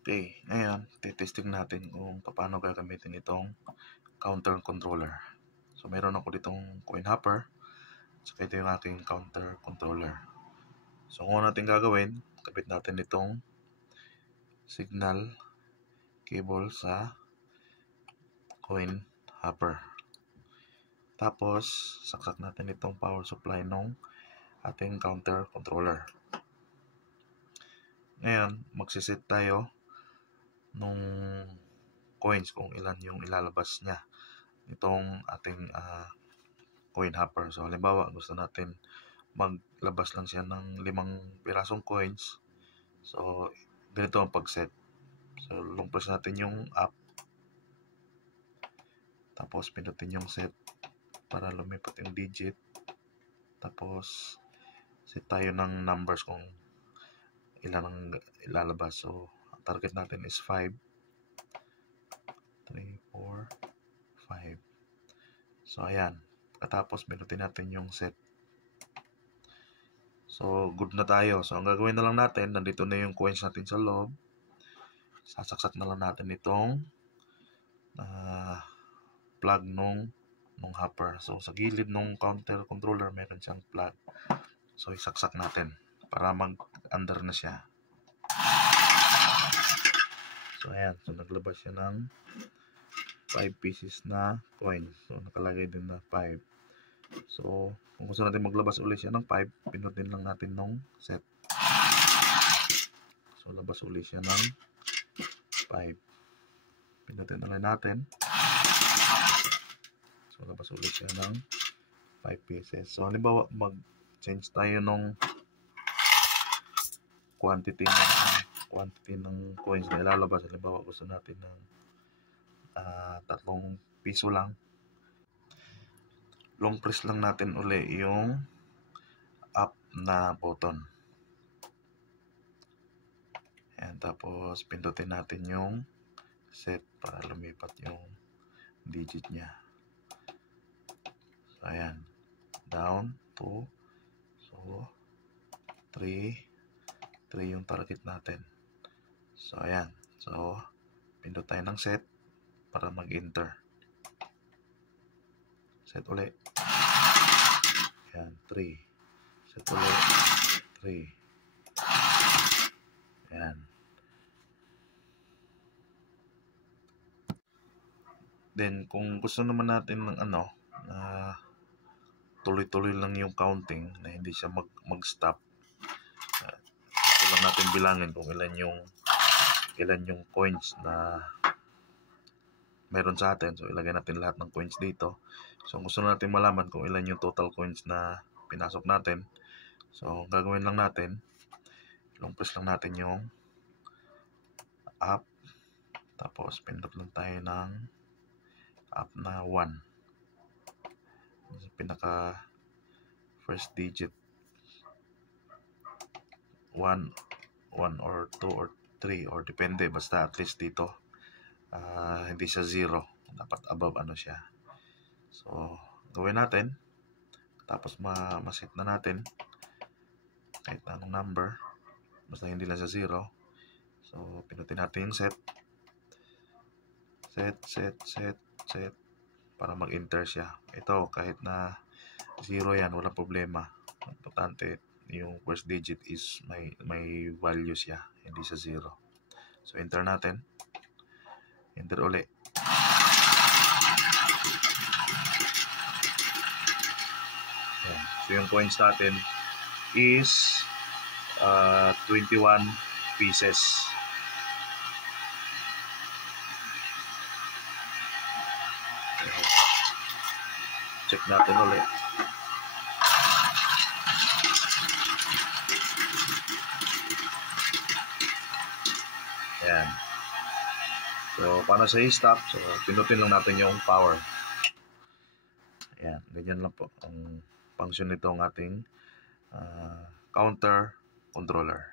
Okay, ngayon titesting natin kung paano gagamitin itong counter controller. So meron ako ditong coin hopper, saka ito yung aking counter controller. So kung ano natin gagawin, kapit natin itong signal cable sa coin hopper. Tapos saksak natin itong power supply ng ating counter controller. Ngayon magsiset tayo nung coins kung ilan yung ilalabas niya itong ating coin hopper. So halimbawa gusto natin maglabas lang siya ng 5 pirasong coins. So ganito ang pag-set. So long press natin yung up, tapos pindutin yung set para lumipat yung digit, tapos set tayo ng numbers kung ilan ang ilalabas. So ang target natin is 5, 3, 4, 5. So ayan, pagkatapos pindutin natin yung set. So good na tayo. So ang gagawin na lang natin, nandito na yung coins natin sa loob. Sasaksak na lang natin itong plug nung hopper. So sa gilid nung counter controller meron siyang plug. So isaksak natin para mag-under na siya. So ayan, so naglabas siya ng 5 pieces na coins. So nakalagay din na 5. So kung gusto natin maglabas ulit siya ng 5, pinutin lang natin nung set. So labas ulit siya ng 5. Pinutin ulit natin. So labas ulit siya ng 5 pieces. So halimbawa mag-change tayo nung quantity ng coins na ilalabas. Halimbawa gusto natin ng 3 piso lang. Long press lang natin uli yung up na button. Ayan, tapos pindutin natin yung set para lumipat yung digit niya. So ayan, down 2, so 3 yung target natin. So ayan, so pindot tayo ng set para mag-enter. Set ulit. Ayan, 3. Set ulit. 3. Ayan. Then kung gusto naman natin ng tuloy-tuloy lang yung counting, na hindi siya mag-stop. Gusto lang natin bilangin kung ilan yung coins na meron sa atin. So ilagay natin lahat ng coins dito. So gusto natin malaman kung ilan yung total coins na pinasok natin. So gagawin lang natin, long press lang natin yung up, tapos pindot lang tayo ng up na 1. Pinaka first digit 1 or 2 or 3 or depende, basta at least dito hindi siya 0, dapat above siya. So gawin natin, tapos ma-set na natin kahit anong number, basta hindi lang sa 0. So pinutin natin yung set para mag-enter siya. Ito kahit na 0 yan, walang problema. Importante yung first digit is may value siya, hindi sa 0. So enter natin, enter ulit. Ayan. So yung coins natin is 21 pieces. Check natin ulit. Ayan. So paano sa i-stop? So pinutin lang natin yung power. Ayan, ganyan lang po ang function nito ng ating counter controller.